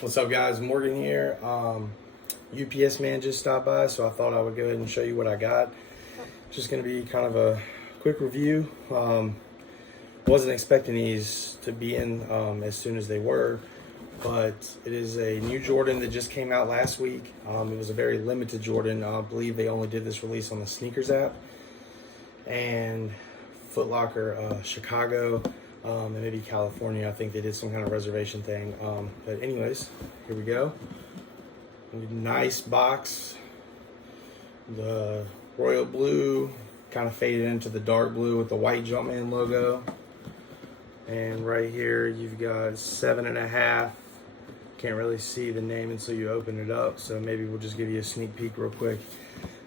What's up, guys? Morgan here. UPS man just stopped by, so I thought I would go ahead and show you what I got. Just going to be kind of a quick review. Wasn't expecting these to be in as soon as they were, but it is a new Jordan that just came out last week. It was a very limited Jordan. I believe they only did this release on the Sneakers app and Foot Locker, Chicago. And maybe California. I think they did some kind of reservation thing. But anyways, here we go. Nice box. The royal blue kind of faded into the dark blue with the white Jumpman logo. And right here you've got 7.5. Can't really see the name until you open it up. So maybe we'll just give you a sneak peek real quick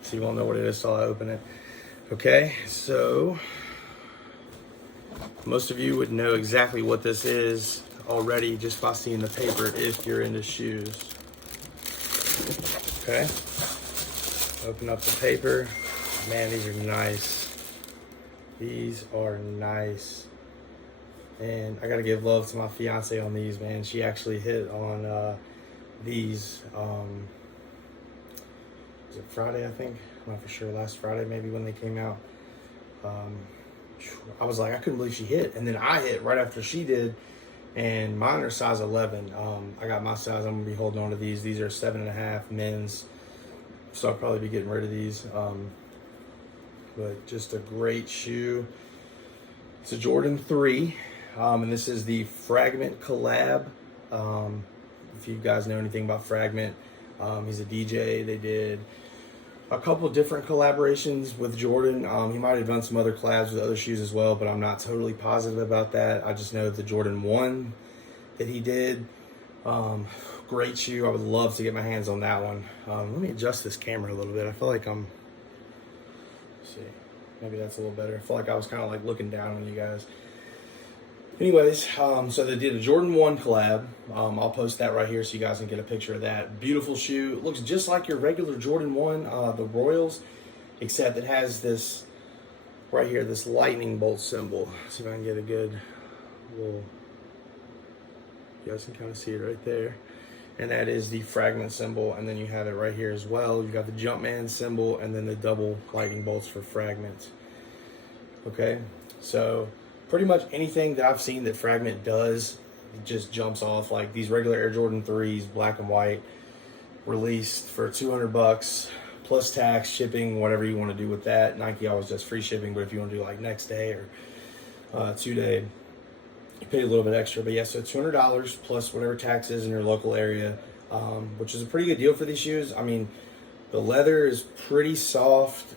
so you won't know what it is till I open it. Okay, so most of you would know exactly what this is already just by seeing the paper if you're into shoes. Okay, open up the paper. Man, these are nice. These are nice. And I gotta give love to my fiance on these, man. She actually hit on these, was it Friday, I think? I'm not for sure, last Friday maybe when they came out. I was like, I couldn't believe she hit. And then I hit right after she did. And mine are size 11. I got my size. I'm going to be holding on to these. These are 7.5 men's. So I'll probably be getting rid of these. But just a great shoe. It's a Jordan 3. And this is the Fragment collab. If you guys know anything about Fragment, he's a DJ. They did a couple different collaborations with Jordan. He might have done some other collabs with other shoes as well, but I'm not totally positive about that. I just know the Jordan 1 that he did. Great shoe. I would love to get my hands on that one. Let me adjust this camera a little bit. I feel like let's see, maybe that's a little better. I feel like I was kind of like looking down on you guys. Anyways, so they did a Jordan 1 collab. I'll post that right here so you guys can get a picture of that. Beautiful shoe. It looks just like your regular Jordan 1, the Royals, except it has this, right here, this lightning bolt symbol. Let's see if I can get a good little, you guys can kind of see it right there. And that is the Fragment symbol. And then you have it right here as well. You've got the Jumpman symbol and then the double lightning bolts for Fragments. Okay, so pretty much anything that I've seen that Fragment does, it just jumps off. Like these regular Air Jordan 3s, black and white, released for $200 plus tax, shipping, whatever you want to do with that. Nike always does free shipping, but if you want to do like next day or 2 day, you pay a little bit extra. But yeah, so $200 plus whatever tax is in your local area, which is a pretty good deal for these shoes. I mean, the leather is pretty soft.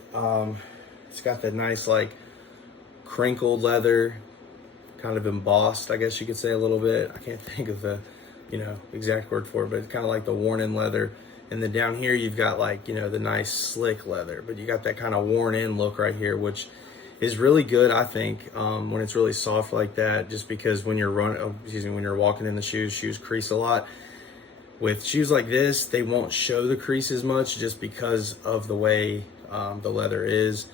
It's got that nice like crinkled leather, kind of embossed, I guess you could say a little bit. I can't think of the, exact word for it, but it's kind of like the worn in leather. And then down here, you've got like, the nice slick leather, but you got that kind of worn in look right here, which is really good, I think, when it's really soft like that, just because when you're when you're walking in the shoes crease a lot. With shoes like this, they won't show the crease as much just because of the way the leather is.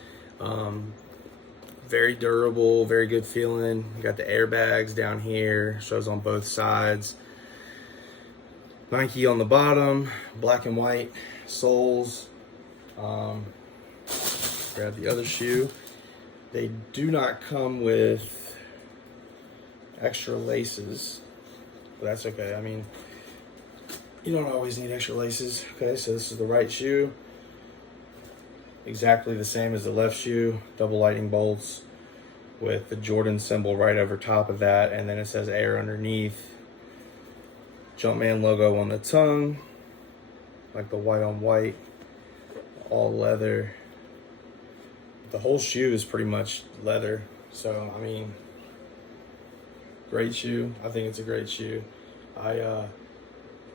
Very durable, very good feeling. You got the airbags down here, shows on both sides. Nike on the bottom, black and white soles. Grab the other shoe. They do not come with extra laces, but that's okay. I mean, you don't always need extra laces. Okay, so this is the right shoe. Exactly the same as the left shoe, double lightning bolts with the Jordan symbol right over top of that, and then it says Air underneath. Jumpman logo on the tongue, like the white on white, all leather. The whole shoe is pretty much leather, so I mean, great shoe. I think it's a great shoe. I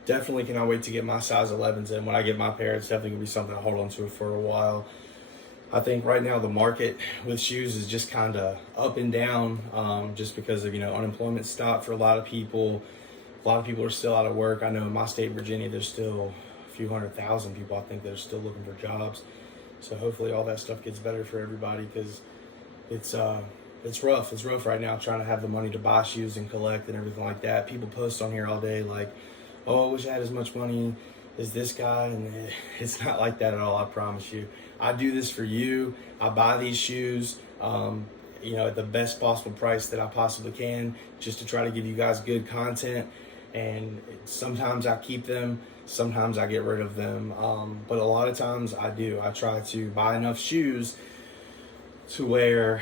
definitely cannot wait to get my size 11s in. When I get my pair, it's definitely gonna be something I hold on to for a while. I think right now the market with shoes is just kind of up and down, just because of unemployment stopped for a lot of people. A lot of people are still out of work. I know in my state, Virginia, there's still a few 100,000 people I think that are still looking for jobs. So hopefully all that stuff gets better for everybody, because it's rough. It's rough right now trying to have the money to buy shoes and collect and everything like that. People post on here all day like, oh, I wish I had as much money as this guy. And it's not like that at all, I promise you. I do this for you. I buy these shoes, at the best possible price that I possibly can, just to try to give you guys good content. And sometimes I keep them, sometimes I get rid of them. But a lot of times I do. I try to buy enough shoes to where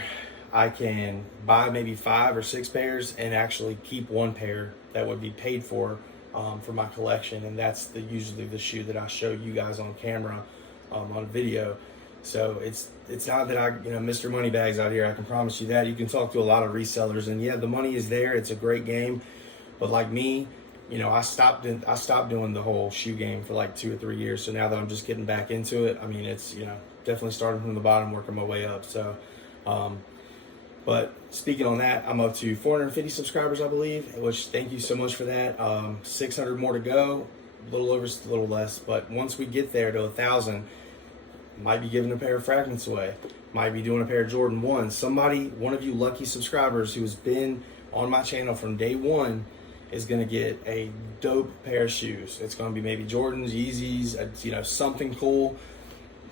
I can buy maybe 5 or 6 pairs and actually keep 1 pair that would be paid for my collection. And that's usually the shoe that I show you guys on camera, on video. So it's not that I, Mr. Moneybags out here. I can promise you that. You can talk to a lot of resellers, and yeah, the money is there. It's a great game, but like me, I stopped doing the whole shoe game for like 2 or 3 years. So now that I'm just getting back into it, I mean, it's definitely starting from the bottom, working my way up. So, but speaking on that, I'm up to 450 subscribers, I believe. Which thank you so much for that. 600 more to go, a little over, a little less. But once we get there to 1,000. Might be giving a pair of fragments away. Might be doing a pair of Jordan 1s. One of you lucky subscribers who has been on my channel from day one is going to get a dope pair of shoes. It's going to be maybe Jordans, Yeezys, something cool.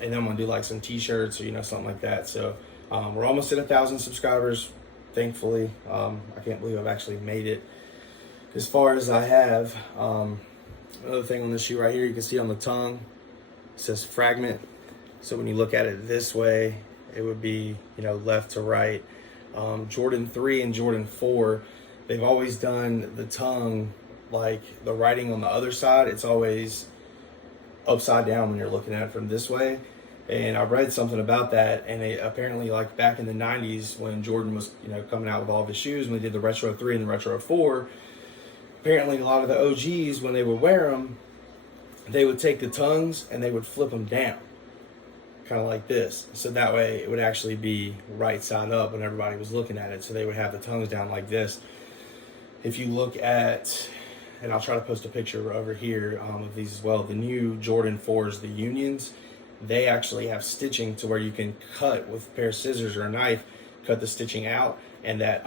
And then I'm going to do like some t-shirts or, something like that. So we're almost at 1,000 subscribers, thankfully. I can't believe I've actually made it as far as I have. Another thing on this shoe right here, you can see on the tongue, it says fragment. So when you look at it this way, it would be, left to right. Jordan 3 and Jordan 4, they've always done the tongue, like the writing on the other side, it's always upside down when you're looking at it from this way. And I read something about that, and they apparently, like back in the 90s when Jordan was, coming out with all of his shoes, when they did the Retro 3 and the Retro 4, apparently a lot of the OGs, when they would wear them, they would take the tongues and they would flip them down, kind of like this. So that way it would actually be right side up when everybody was looking at it. So they would have the tongues down like this. If you look at, and I'll try to post a picture over here of these as well, the new Jordan 4s, the Unions, they actually have stitching to where you can cut with a pair of scissors or a knife, cut the stitching out, and that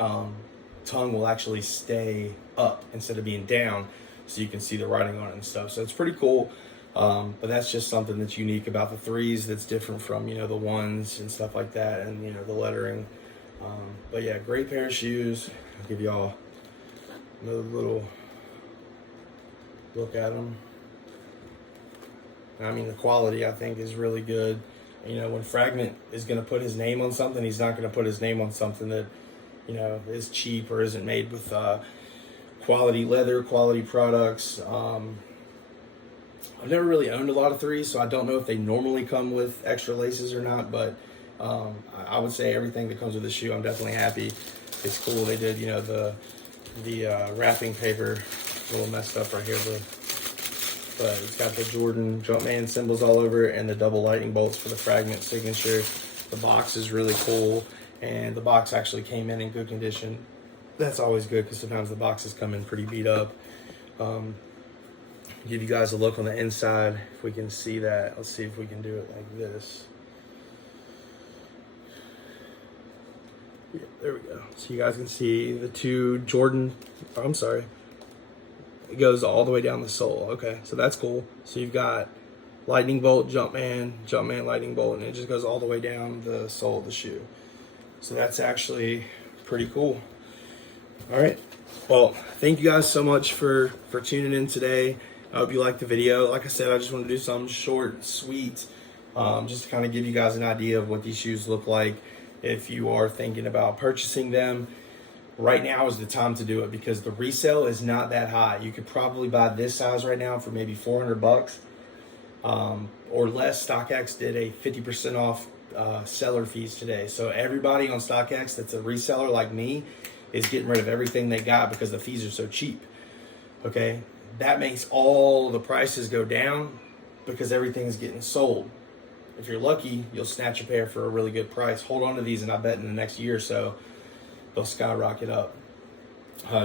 tongue will actually stay up instead of being down, so you can see the writing on it and stuff. So it's pretty cool. But that's just something that's unique about the 3s that's different from, the 1s and stuff like that, and, the lettering. But yeah, great pair of shoes. I'll give y'all another little look at them. I mean, the quality, I think, is really good. When Fragment is going to put his name on something, he's not going to put his name on something that, is cheap or isn't made with quality leather, quality products. I've never really owned a lot of 3s, so I don't know if they normally come with extra laces or not, but I would say everything that comes with the shoe, I'm definitely happy. It's cool. They did, the wrapping paper a little messed up right here, but it's got the Jordan Jumpman symbols all over it and the double lightning bolts for the Fragment signature. The box is really cool, and the box actually came in good condition. That's always good because sometimes the boxes come in pretty beat up. Give you guys a look on the inside if we can see that. Let's see if we can do it like this. Yeah, there we go. So you guys can see the 2 Jordan, I'm sorry, it goes all the way down the sole. Okay, so that's cool. So you've got lightning bolt, Jumpman, lightning bolt, and it just goes all the way down the sole of the shoe. So that's actually pretty cool. All right, well, thank you guys so much for tuning in today. I hope you liked the video. Like I said, I just want to do something short and sweet, just to kind of give you guys an idea of what these shoes look like. If you are thinking about purchasing them, right now is the time to do it because the resale is not that high. You could probably buy this size right now for maybe $400 or less. StockX did a 50% off seller fees today. So everybody on StockX that's a reseller like me is getting rid of everything they got because the fees are so cheap. Okay, that makes all the prices go down because everything's getting sold. If you're lucky, you'll snatch a pair for a really good price. Hold on to these, and I bet in the next year or so, they'll skyrocket up.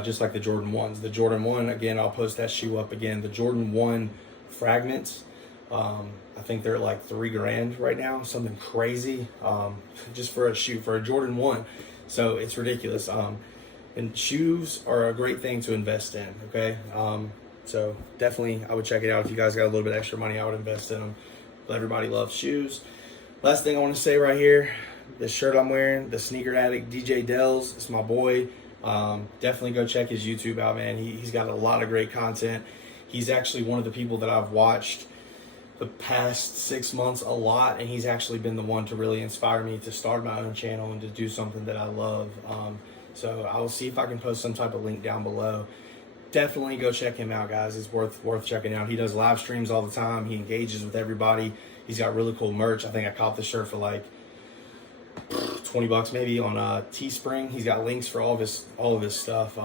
Just like the Jordan 1s. The Jordan 1, again, I'll post that shoe up again. The Jordan 1 fragments, I think they're like $3,000 right now, something crazy, just for a shoe, for a Jordan 1. So it's ridiculous. And shoes are a great thing to invest in, okay? So definitely, I would check it out. If you guys got a little bit extra money, I would invest in them. But everybody loves shoes. Last thing I want to say right here, this shirt I'm wearing, the Sneaker Addict DJ DELZ. It's my boy. Definitely go check his YouTube out, man. He's got a lot of great content. He's actually one of the people that I've watched the past 6 months a lot, and he's actually been the one to really inspire me to start my own channel and to do something that I love. So I will see if I can post some type of link down below. Definitely go check him out, guys. It's worth checking out. He does live streams all the time. He engages with everybody. He's got really cool merch. I think I caught this shirt for like $20 maybe on Teespring. He's got links for all of his stuff.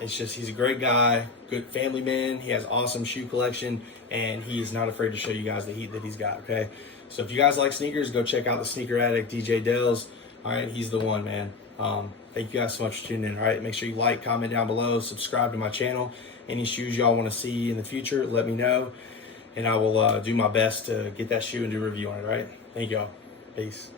It's just, he's a great guy, good family man. He has awesome shoe collection, and he's not afraid to show you guys the heat that he's got. Okay, so if you guys like sneakers, go check out the Sneaker Addict DJ DELZ. All right, he's the one, man. Thank you guys so much for tuning in. All right, make sure you like, comment down below, subscribe to my channel. Any shoes y'all want to see in the future, let me know, and I will do my best to get that shoe and do a review on it. All right, thank y'all. Peace.